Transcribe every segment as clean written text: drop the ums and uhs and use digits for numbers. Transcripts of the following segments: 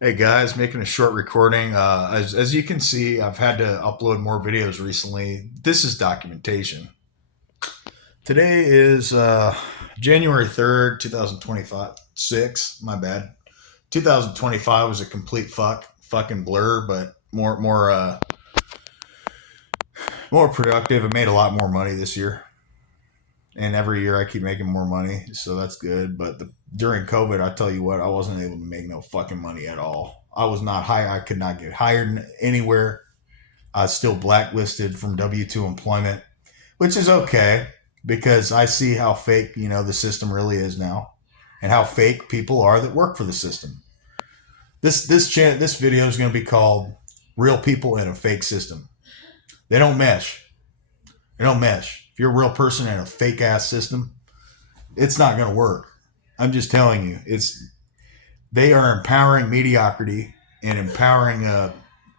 Hey guys, making a short recording. As you can see, I've had to upload more videos recently. This is documentation. Today is January 3rd, 2025. Six, my bad. 2025 was a complete fucking blur, but more productive. I made a lot more money this year, and every year I keep making more money, so that's good. But during COVID, I tell you what, I wasn't able to make no fucking money at all. I was not high. I could not get hired anywhere. Still blacklisted from W 2 employment, which is okay because I see how fake the system really is now, and how fake people are that work for the system. This video is going to be called "Real People in a Fake System." They don't mesh. They don't mesh. If you're a real person in a fake ass system, it's not going to work. I'm just telling you, they are empowering mediocrity and empowering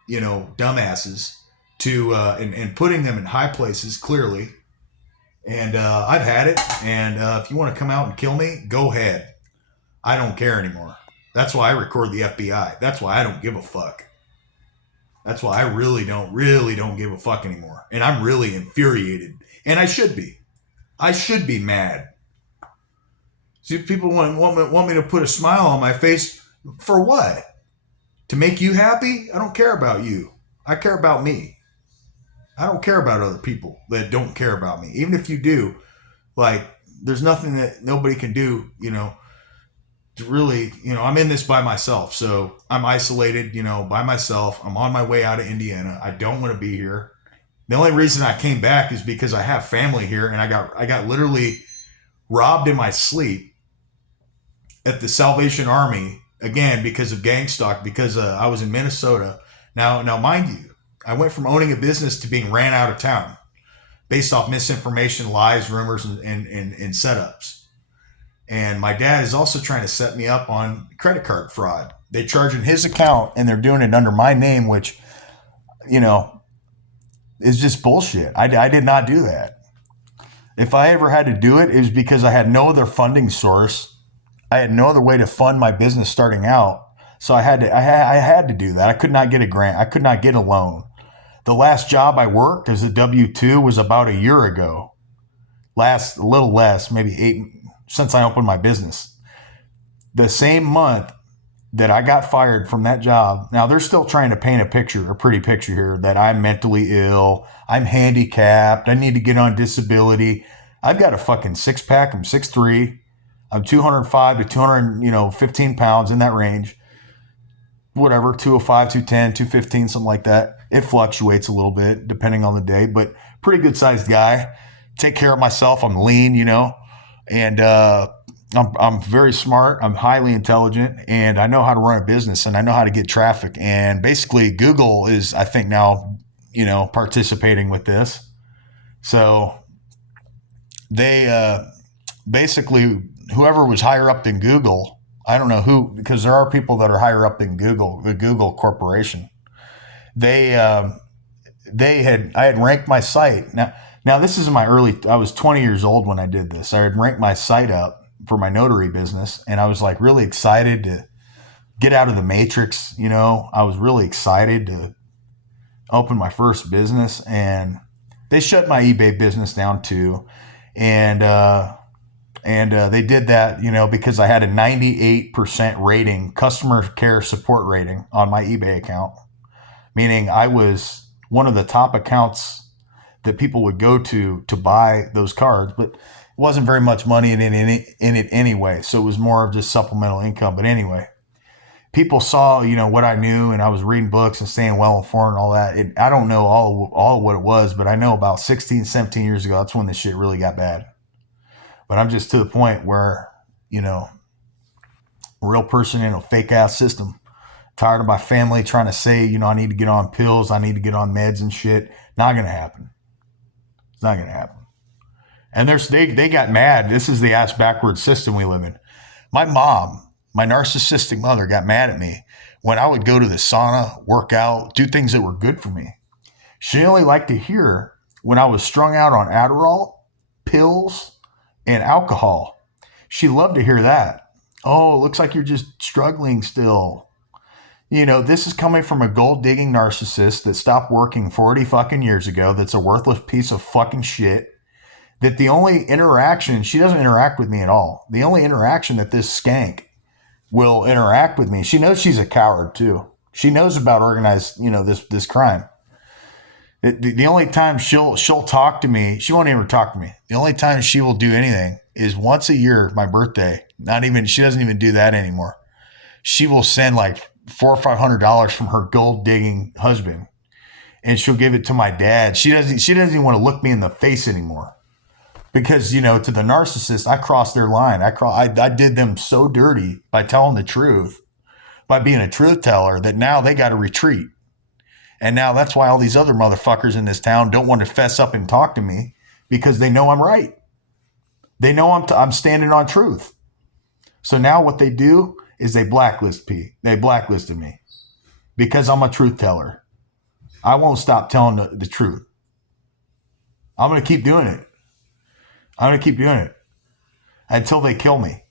dumbasses to and putting them in high places clearly. And I've had it. And if you want to come out and kill me, go ahead. I don't care anymore. That's why I record the FBI. That's why I don't give a fuck. That's why I really don't give a fuck anymore. And I'm really infuriated. And I should be. I should be mad. See, people want me to put a smile on my face for what? To make you happy? I don't care about you. I care about me. I don't care about other people that don't care about me. Even if you do, like, there's nothing that nobody can do, to really, I'm in this by myself. So I'm isolated, by myself. I'm on my way out of Indiana. I don't want to be here. The only reason I came back is because I have family here, and I got literally robbed in my sleep at the Salvation Army again because of gang stalk, because I was in Minnesota. Now, mind you, I went from owning a business to being ran out of town based off misinformation, lies, rumors, and setups. And my dad is also trying to set me up on credit card fraud. They charge in his account and they're doing it under my name, which, you know, is just bullshit. I did not do that. If I ever had to do it, it was because I had no other funding source. I had no other way to fund my business starting out. So I had to do that. I could not get a grant. I could not get a loan. The last job I worked as a W 2 was about a year ago. Last, a little less, maybe 8, since I opened my business. The same month that I got fired from that job, now they're still trying to paint a pretty picture here, that I'm mentally ill, I'm handicapped, I need to get on disability. I've got a fucking six pack. I'm 6'3". I'm 205 to 215 pounds, in that range. Whatever, 205, 210, 215, something like that. It fluctuates a little bit depending on the day, but pretty good sized guy. Take care of myself. I'm lean, and I'm very smart. I'm highly intelligent, and I know how to run a business, and I know how to get traffic. And basically, Google is, I think, now, participating with this. So they basically, whoever was higher up than Google, I don't know who, because there are people that are higher up than Google, the Google Corporation. They I had ranked my site. Now this is I was 20 years old when I did this. I had ranked my site up for my notary business, and I was like really excited to get out of the matrix. I was really excited to open my first business, and they shut my eBay business down too. And they did that, because I had a 98% rating, customer care support rating on my eBay account, meaning I was one of the top accounts that people would go to buy those cards, but it wasn't very much money in it anyway. So it was more of just supplemental income. But anyway, people saw, what I knew, and I was reading books and staying well informed and all that. I don't know all what it was, but I know about 16, 17 years ago, that's when this shit really got bad. But I'm just to the point where, a real person in a fake ass system, tired of my family trying to say, I need to get on pills, I need to get on meds and shit. Not going to happen. It's not going to happen. And they got mad. This is the ass backwards system we live in. My mom, my narcissistic mother, got mad at me when I would go to the sauna, work out, do things that were good for me. She only liked to hear when I was strung out on Adderall, pills, and alcohol. She loved to hear that. Oh, it looks like you're just struggling still. This is coming from a gold digging narcissist that stopped working 40 fucking years ago. That's a worthless piece of fucking shit. That the only interaction, she doesn't interact with me at all. The only interaction that this skank will interact with me, she knows she's a coward too. She knows about organized, this crime. The only time she'll talk to me, she won't even talk to me. The only time she will do anything is once a year, my birthday. She doesn't even do that anymore. She will send like $400 or $500 from her gold digging husband, and she'll give it to my dad. She doesn't even want to look me in the face anymore, because to the narcissist, I crossed their line. I did them so dirty by telling the truth, by being a truth teller, that now they got to retreat. And now that's why all these other motherfuckers in this town don't want to fess up and talk to me, because they know I'm right. They know I'm standing on truth. So now what they do is they blacklist me. They blacklisted me because I'm a truth teller. I won't stop telling the truth. I'm going to keep doing it. I'm going to keep doing it until they kill me.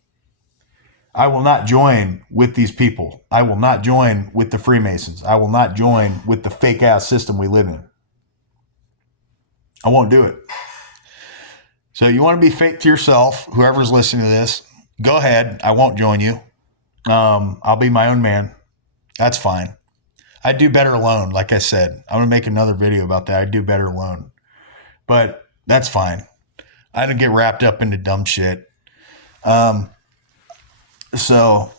I will not join with these people. I will not join with the Freemasons. I will not join with the fake ass system we live in. I won't do it. So you want to be fake to yourself, whoever's listening to this, go ahead. I won't join you. I'll be my own man. That's fine. I do better alone. Like I said, I'm going to make another video about that. I do better alone, but that's fine. I don't get wrapped up into dumb shit. So,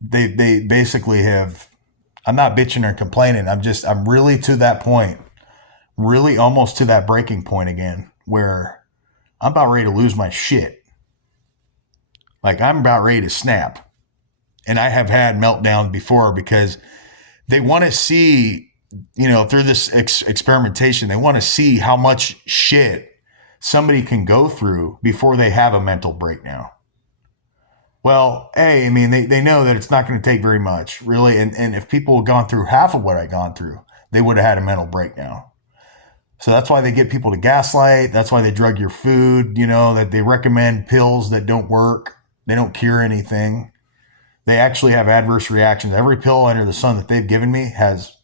they basically have, I'm not bitching or complaining. I'm really to that point, really almost to that breaking point again, where I'm about ready to lose my shit. Like, I'm about ready to snap. And I have had meltdowns before, because they want to see, through this experimentation, they want to see how much shit somebody can go through before they have a mental breakdown. Well, they know that it's not going to take very much, really. And if people had gone through half of what I've gone through, they would have had a mental breakdown. So that's why they get people to gaslight. That's why they drug your food, that they recommend pills that don't work. They don't cure anything. They actually have adverse reactions. Every pill under the sun that they've given me has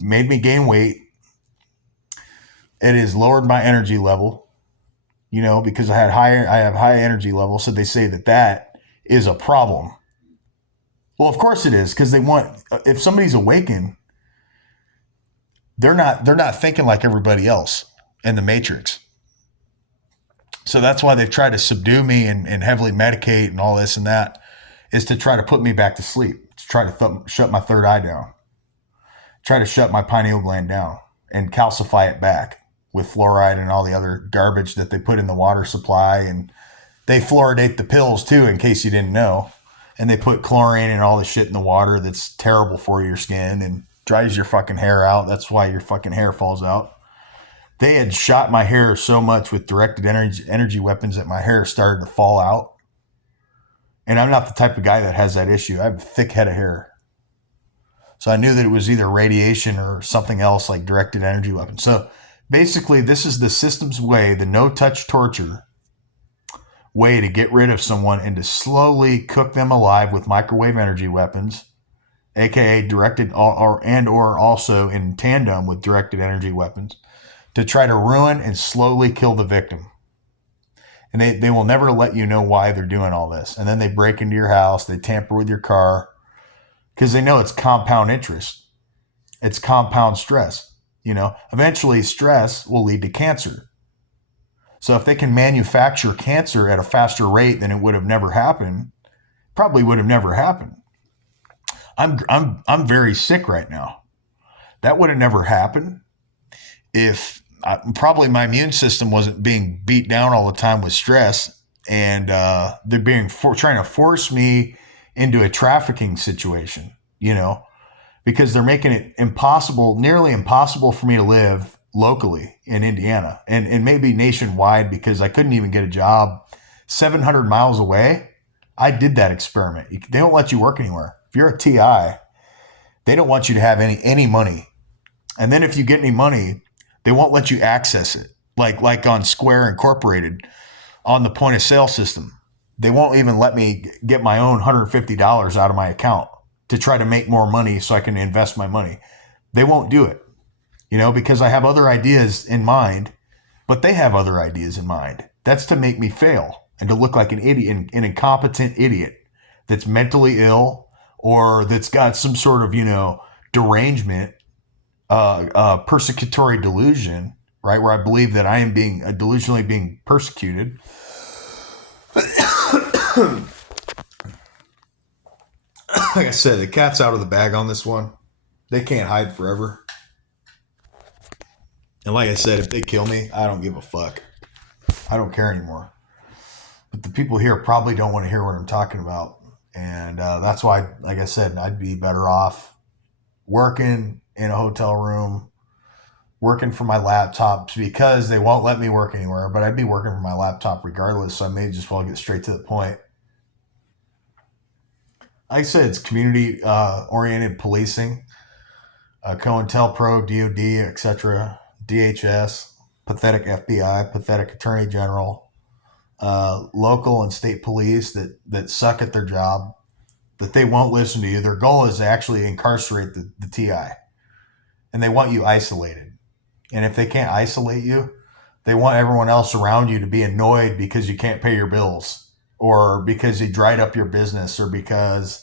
made me gain weight. It has lowered my energy level, because I have high energy levels. So they say that is a problem. Well, of course it is, because if somebody's awakened, they're not thinking like everybody else in the matrix. So that's why they've tried to subdue me and heavily medicate and all this and that, is to try to put me back to sleep, to try to shut my third eye down, try to shut my pineal gland down and calcify it back with fluoride and all the other garbage that they put in the water supply. And they fluoridate the pills too, in case you didn't know. And they put chlorine and all the shit in the water that's terrible for your skin and dries your fucking hair out. That's why your fucking hair falls out. They had shot my hair so much with directed energy weapons that my hair started to fall out. And I'm not the type of guy that has that issue. I have a thick head of hair. So I knew that it was either radiation or something else, like directed energy weapons. So basically, this is the system's way, the no-touch torture way, to get rid of someone and to slowly cook them alive with microwave energy weapons, aka directed or also in tandem with directed energy weapons, to try to ruin and slowly kill the victim. And they will never let you know why they're doing all this. And then they break into your house, they tamper with your car, because they know it's compound interest. It's compound stress. Eventually stress will lead to cancer. So if they can manufacture cancer at a faster rate than it would have never happened, probably would have never happened. I'm very sick right now. That would have never happened if probably my immune system wasn't being beat down all the time with stress, and they're trying to force me into a trafficking situation, because they're making it nearly impossible for me to live locally in Indiana and maybe nationwide, because I couldn't even get a job 700 miles away. I did that experiment. They don't let you work anywhere. If you're a TI, they don't want you to have any money. And then if you get any money, they won't let you access it. Like on Square Incorporated, on the point of sale system, they won't even let me get my own $150 out of my account. to try to make more money so I can invest my money. They won't do it, because I have other ideas in mind, but they have other ideas in mind. That's to make me fail and to look like an idiot, an incompetent idiot that's mentally ill or that's got some sort of, derangement, persecutory delusion, right? Where I believe that I am being delusionally being persecuted. Like I said, the cat's out of the bag on this one. They can't hide forever. And like I said, if they kill me, I don't give a fuck. I don't care anymore. But the people here probably don't want to hear what I'm talking about. And that's why, like I said, I'd be better off working in a hotel room, working for my laptops, because they won't let me work anywhere, but I'd be working for my laptop regardless. So I may just well get straight to the point. Like I said, it's community oriented policing, COINTELPRO, DOD, etc., DHS, pathetic FBI, pathetic Attorney General, local and state police that suck at their job, that they won't listen to you. Their goal is to actually incarcerate the TI, and they want you isolated. And if they can't isolate you, they want everyone else around you to be annoyed because you can't pay your bills, or because you dried up your business, or because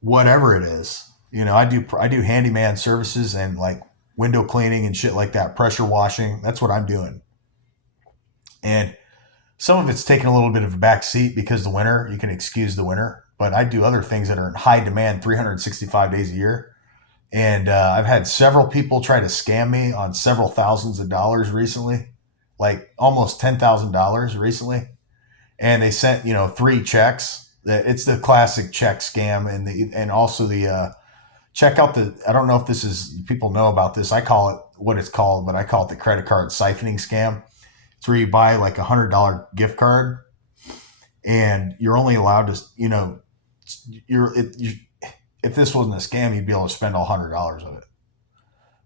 whatever it is. I do handyman services and like window cleaning and shit like that, pressure washing. That's what I'm doing. And some of it's taken a little bit of a back seat because the winter, you can excuse the winter, but I do other things that are in high demand 365 days a year. And I've had several people try to scam me on several thousands of dollars recently, like almost $10,000 recently. And they sent, 3 checks. It's the classic check scam. And also check out I don't know if this is, people know about this. I call it what it's called, but I call it the credit card siphoning scam. It's where you buy like $100 gift card and you're only allowed to, if this wasn't a scam, you'd be able to spend all $100 of it.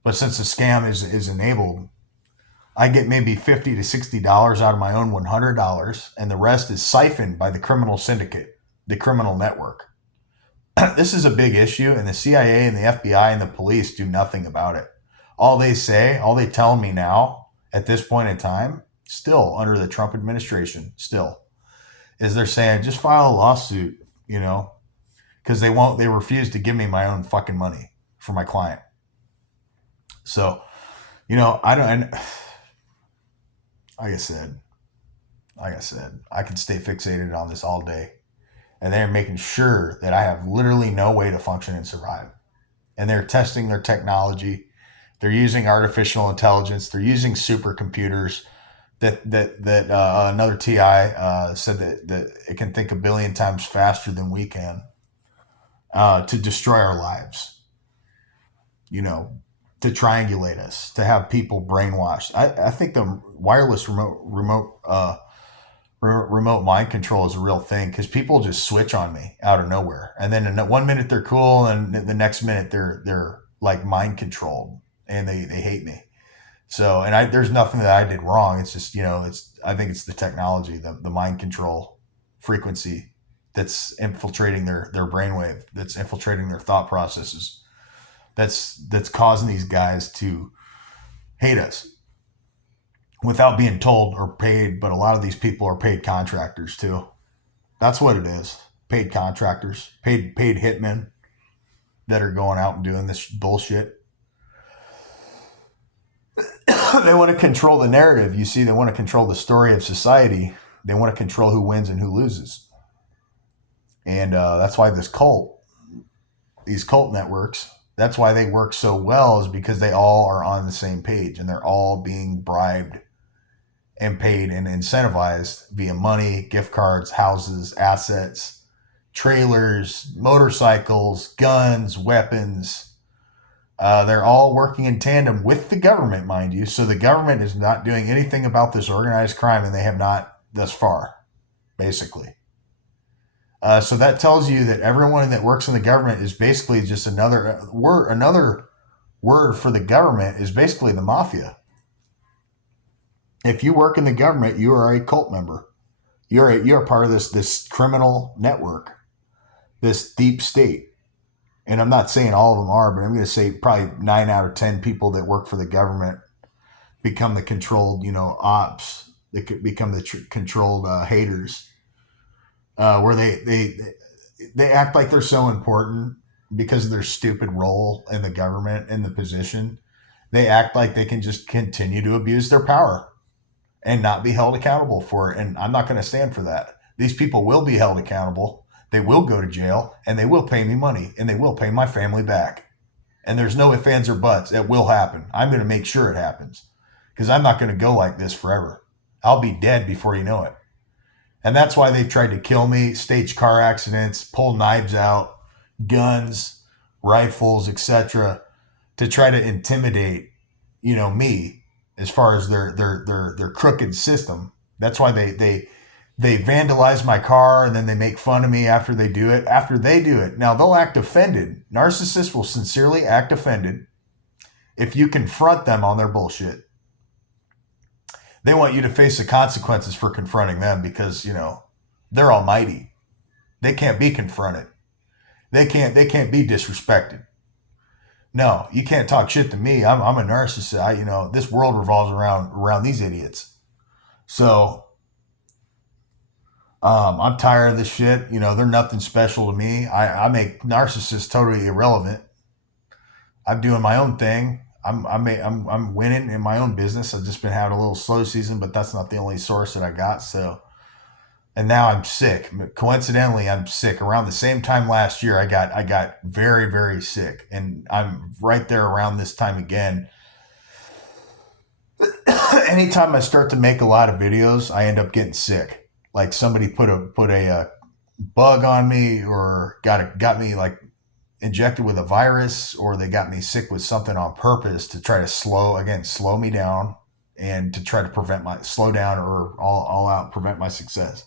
But since the scam is enabled, I get maybe $50 to $60 out of my own $100, and the rest is siphoned by the criminal syndicate, the criminal network. This is a big issue, and the CIA and the FBI and the police do nothing about it. All they tell me now at this point in time, still under the Trump administration, is they're saying just file a lawsuit, because they refuse to give me my own fucking money for my client. So, I don't, like I said, I can stay fixated on this all day. And they're making sure that I have literally no way to function and survive. And they're testing their technology. They're using artificial intelligence. They're using supercomputers that another TI said that it can think 1 billion times faster than we can to destroy our lives. To triangulate us, to have people brainwashed. I think the wireless remote mind control is a real thing, because people just switch on me out of nowhere, and then in 1 minute they're cool, and the next minute they're like mind controlled, and they hate me. So, and there's nothing that I did wrong. It's just I think it's the technology, the mind control frequency that's infiltrating their brainwave, that's infiltrating their thought processes. That's causing these guys to hate us without being told or paid. But a lot of these people are paid contractors too. That's what it is. Paid contractors, paid hitmen that are going out and doing this bullshit. They want to control the narrative. You see, they want to control the story of society. They want to control who wins and who loses. And that's why these cult networks, that's why they work so well, is because they all are on the same page, and they're all being bribed and paid and incentivized via money, gift cards, houses, assets, trailers, motorcycles, guns, weapons. They're all working in tandem with the government, mind you. So the government is not doing anything about this organized crime, and they have not thus far, basically. So that tells you that everyone that works in the government is basically just another word for the government is basically the mafia. If you work in the government, you are a cult member. You're part of this criminal network, this deep state. and I'm not saying all of them are, but I'm going to say probably 9 out of 10 people that work for the government become the controlled, ops. They could become the controlled haters, where they act like they're so important because of their stupid role in the government in the position. They act like they can just continue to abuse their power and not be held accountable for it. And I'm not going to stand for that. These people will be held accountable. They will go to jail, and they will pay me money, and they will pay my family back. And there's no ifs, ands, or buts. It will happen. I'm going to make sure it happens, because I'm not going to go like this forever. I'll be dead before you know it. And that's why they've tried to kill me, stage car accidents, pull knives out, guns, rifles, etc., to try to intimidate, me, as far as their crooked system. That's why they vandalize my car, and then they make fun of me after they do it. After they do it, now they'll act offended. Narcissists will sincerely act offended if you confront them on their bullshit. They want you to face the consequences for confronting them because, they're almighty. They can't be confronted. They can't be disrespected. No, you can't talk shit to me. I'm a narcissist. This world revolves around these idiots. So I'm tired of this shit. They're nothing special to me. I make narcissists totally irrelevant. I'm doing my own thing. I'm winning in my own business. I've just been having a little slow season, but that's not the only source that I got. So, and now I'm sick. Coincidentally, I'm sick. Around the same time last year, I got very, very sick, and I'm right there around this time again. Anytime I start to make a lot of videos, I end up getting sick. Like somebody put a bug on me, or got me like injected with a virus, or they got me sick with something on purpose to try to slow me down, and to try to prevent my slow down or all out prevent my success.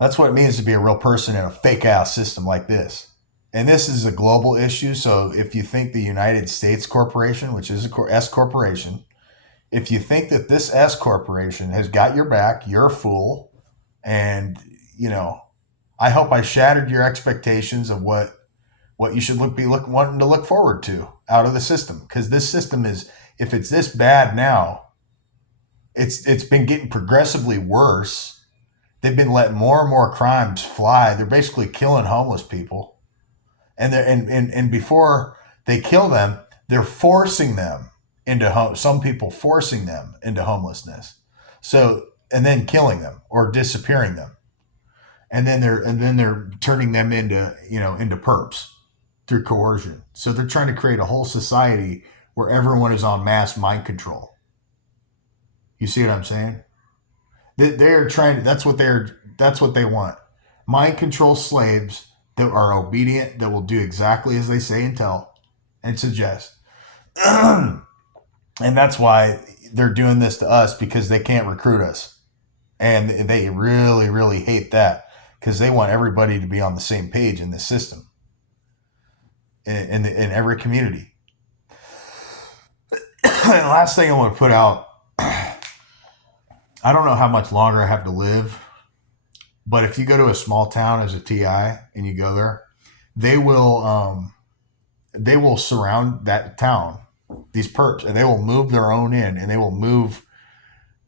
That's what it means to be a real person in a fake ass system like this. And this is a global issue. So if you think the United States Corporation, which is a S corporation, if you think that this S corporation has got your back, you're a fool. And, I hope I shattered your expectations of what you should wanting to look forward to out of the system. Because this system is, if it's this bad now, it's been getting progressively worse. They've been letting more and more crimes fly. They're basically killing homeless people. And before they kill them, they're forcing them into some people forcing them into homelessness. So, and then killing them or disappearing them. And then they're turning them into perps through coercion. So they're trying to create a whole society where everyone is on mass mind control. You see what I'm saying? They're trying to, that's what they want. Mind control slaves that are obedient, that will do exactly as they say and tell and suggest. And that's why they're doing this to us, because they can't recruit us. And they really, really hate that, because they want everybody to be on the same page in this system, in every community. And last thing I want to put out, I don't know how much longer I have to live, but if you go to a small town as a TI and you go there, they will surround that town, these perps, and they will move their own in, and they will move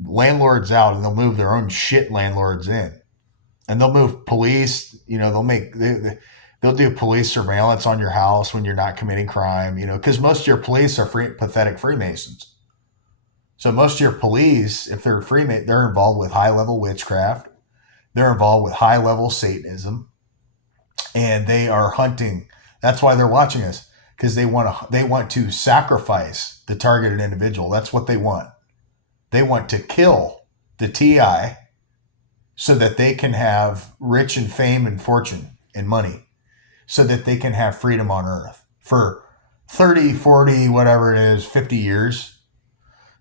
landlords out, and they'll move their own shit landlords in, and they'll move police. They'll do police surveillance on your house when you're not committing crime, because most of your police are pathetic Freemasons. So most of your police, if they're they're involved with high-level witchcraft. They're involved with high-level Satanism, and they are hunting. That's why they're watching us, because they want to sacrifice the targeted individual. That's what they want. They want to kill the TI so that they can have rich and fame and fortune and money, so that they can have freedom on earth for 30, 40, whatever it is, 50 years,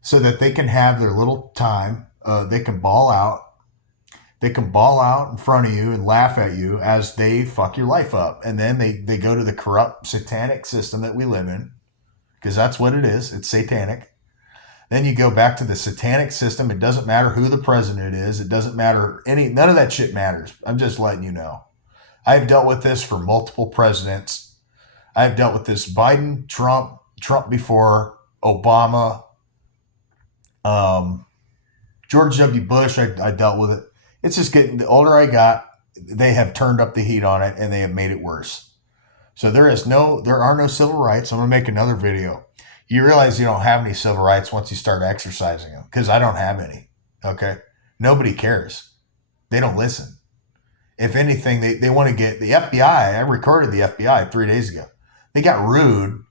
so that they can have their little time. They can ball out. They can ball out in front of you and laugh at you as they fuck your life up. And then they go to the corrupt satanic system that we live in, because that's what it is. It's satanic. Then you go back to the satanic system. It doesn't matter who the president is. It doesn't matter none of that shit matters. I'm just letting you know. I've dealt with this for multiple presidents. I've dealt with this Biden, Trump before, Obama, George W. Bush. I dealt with it. It's just getting, the older I got, they have turned up the heat on it and they have made it worse. So there are no civil rights. I'm going to make another video. You realize you don't have any civil rights once you start exercising them, because I don't have any. Okay. Nobody cares. They don't listen. If anything, they want to get the FBI. I recorded the FBI 3 days ago. They got rude.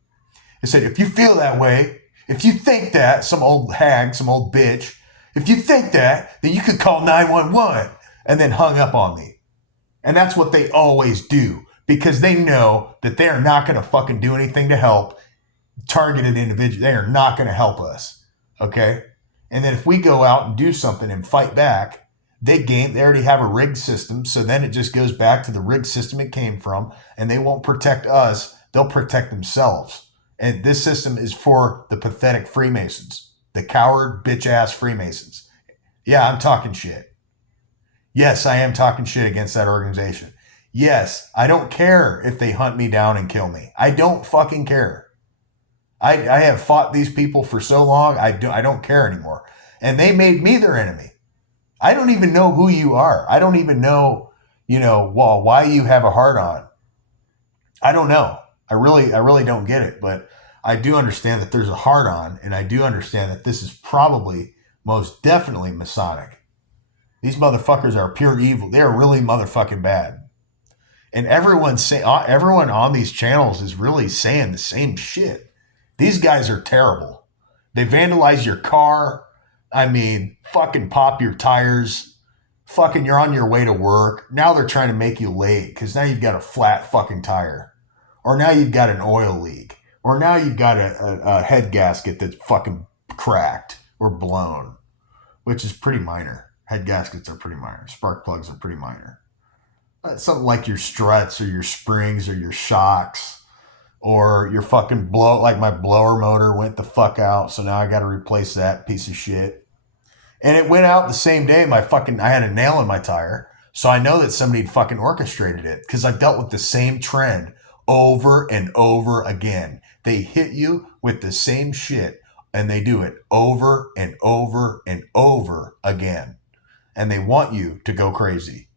They said, if you feel that way, if you think that, some old hag, some old bitch, if you think that, then you could call 911, and then hung up on me. And that's what they always do, because they know that they are not going to fucking do anything to help targeted individuals. They are not going to help us. Okay. And then if we go out and do something and fight back, they already have a rigged system. So then it just goes back to the rigged system it came from, and they won't protect us. They'll protect themselves. And this system is for the pathetic Freemasons, the coward bitch ass Freemasons. Yeah, I'm talking shit. Yes, I am talking shit against that organization. Yes, I don't care if they hunt me down and kill me. I don't fucking care. I have fought these people for so long, I don't care anymore. And they made me their enemy. I don't even know who you are. I don't even know, why you have a heart on. I don't know. I really don't get it. But I do understand that there's a heart on, and I do understand that this is probably most definitely Masonic. These motherfuckers are pure evil. They're really motherfucking bad. And everyone on these channels is really saying the same shit. These guys are terrible. They vandalize your car. I mean, fucking pop your tires. Fucking, you're on your way to work. Now they're trying to make you late because now you've got a flat fucking tire. Or now you've got an oil leak. Or now you've got a head gasket that's fucking cracked or blown, which is pretty minor. Head gaskets are pretty minor. Spark plugs are pretty minor. Something like your struts or your springs or your shocks or your fucking like my blower motor went the fuck out. So now I got to replace that piece of shit. And it went out the same day. I had a nail in my tire. So I know that somebody fucking orchestrated it because I've dealt with the same trend over and over again. They hit you with the same shit and they do it over and over and over again. And they want you to go crazy.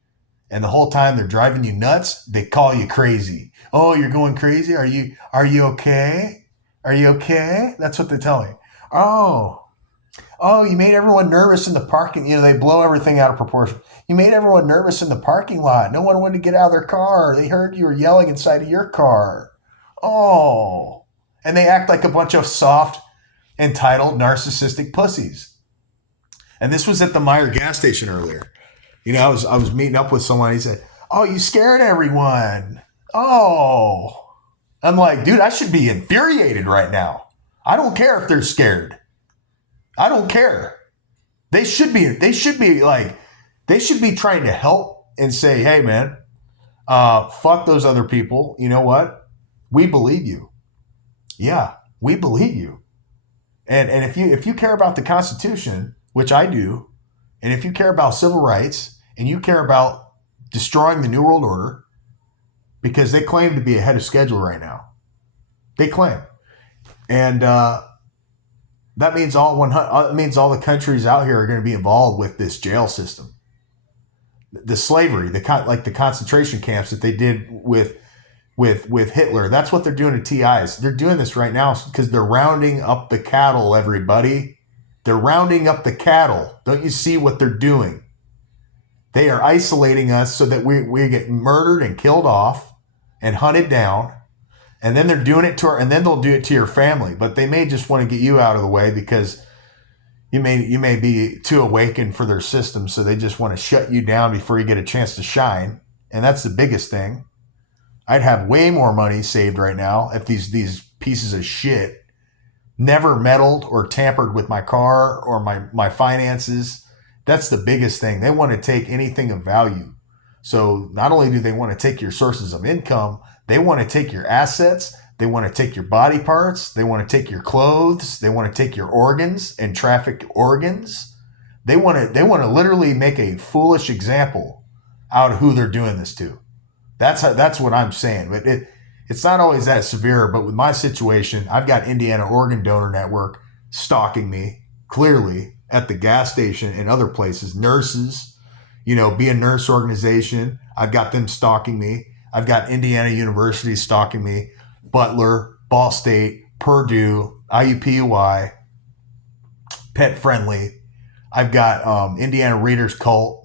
And the whole time they're driving you nuts, they call you crazy. Oh, you're going crazy? Are you okay? Are you okay? That's what they tell me. Oh, you made everyone nervous in the parking. They blow everything out of proportion. You made everyone nervous in the parking lot. No one wanted to get out of their car. They heard you were yelling inside of your car. Oh, and they act like a bunch of soft, entitled, narcissistic pussies. And this was at the Meijer gas station earlier. I was meeting up with someone. He said, "Oh, you scared everyone." Oh, I'm like, dude, I should be infuriated right now. I don't care if they're scared. I don't care. They should be trying to help and say, "Hey, man, fuck those other people. You know what? We believe you. Yeah, we believe you. And if you care about the Constitution, which I do, and if you care about civil rights and you care about destroying the New World Order, because they claim to be ahead of schedule right now. They claim. And that means all the countries out here are going to be involved with this jail system. The slavery, the concentration camps that they did with Hitler. That's what they're doing to TIs. They're doing this right now because they're rounding up the cattle, everybody. They're rounding up the cattle. Don't you see what they're doing? They are isolating us so that we get murdered and killed off and hunted down. And then they're doing it and then they'll do it to your family. But they may just want to get you out of the way because you may be too awakened for their system. So they just want to shut you down before you get a chance to shine. And that's the biggest thing. I'd have way more money saved right now if these pieces of shit never meddled or tampered with my car or my finances. That's the biggest thing. They want to take anything of value. So not only do they want to take your sources of income, they want to take your assets. They want to take your body parts. They want to take your clothes. They want to take your organs and traffic organs. They want to literally make a foolish example out of who they're doing this to. That's what I'm saying. But it's not always that severe. But with my situation, I've got Indiana Organ Donor Network stalking me clearly at the gas station and other places. Nurses, be a nurse organization. I've got them stalking me. I've got Indiana University stalking me. Butler, Ball State, Purdue, IUPUI, Pet Friendly. I've got Indiana Readers Club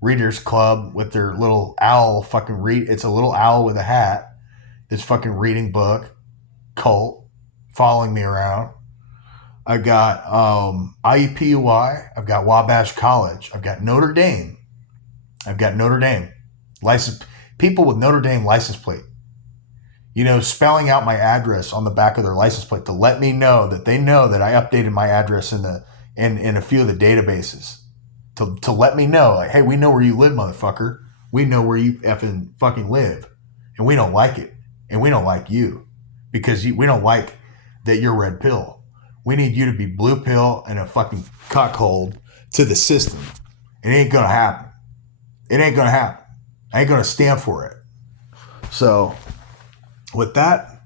with their little owl fucking read. It's a little owl with a hat. This fucking reading book cult following me around. I've got IUPUI. I've got Wabash College. I've got Notre Dame. License people with Notre Dame license plate. Spelling out my address on the back of their license plate to let me know that they know that I updated my address in a few of the databases. To let me know, like, hey, we know where you live, motherfucker. We know where you effing fucking live. And we don't like it. And we don't like you. Because we don't like that you're red pill. We need you to be blue pill and a fucking cuckold to the system. It ain't gonna happen. I ain't gonna stand for it. So, with that,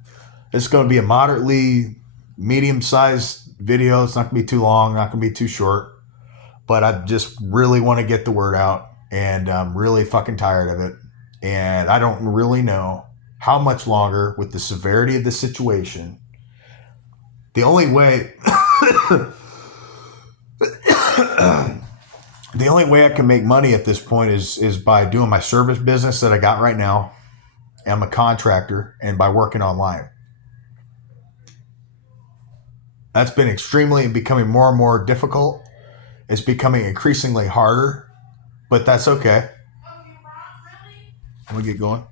it's gonna be a moderately medium-sized video. It's not gonna be too long, not gonna be too short. But I just really want to get the word out, and I'm really fucking tired of it. And I don't really know how much longer with the severity of the situation. The only way I can make money at this point is by doing my service business that I got right now. I'm a contractor, and by working online. That's been becoming more and more difficult. It's becoming increasingly harder, but that's okay. I'm gonna get going.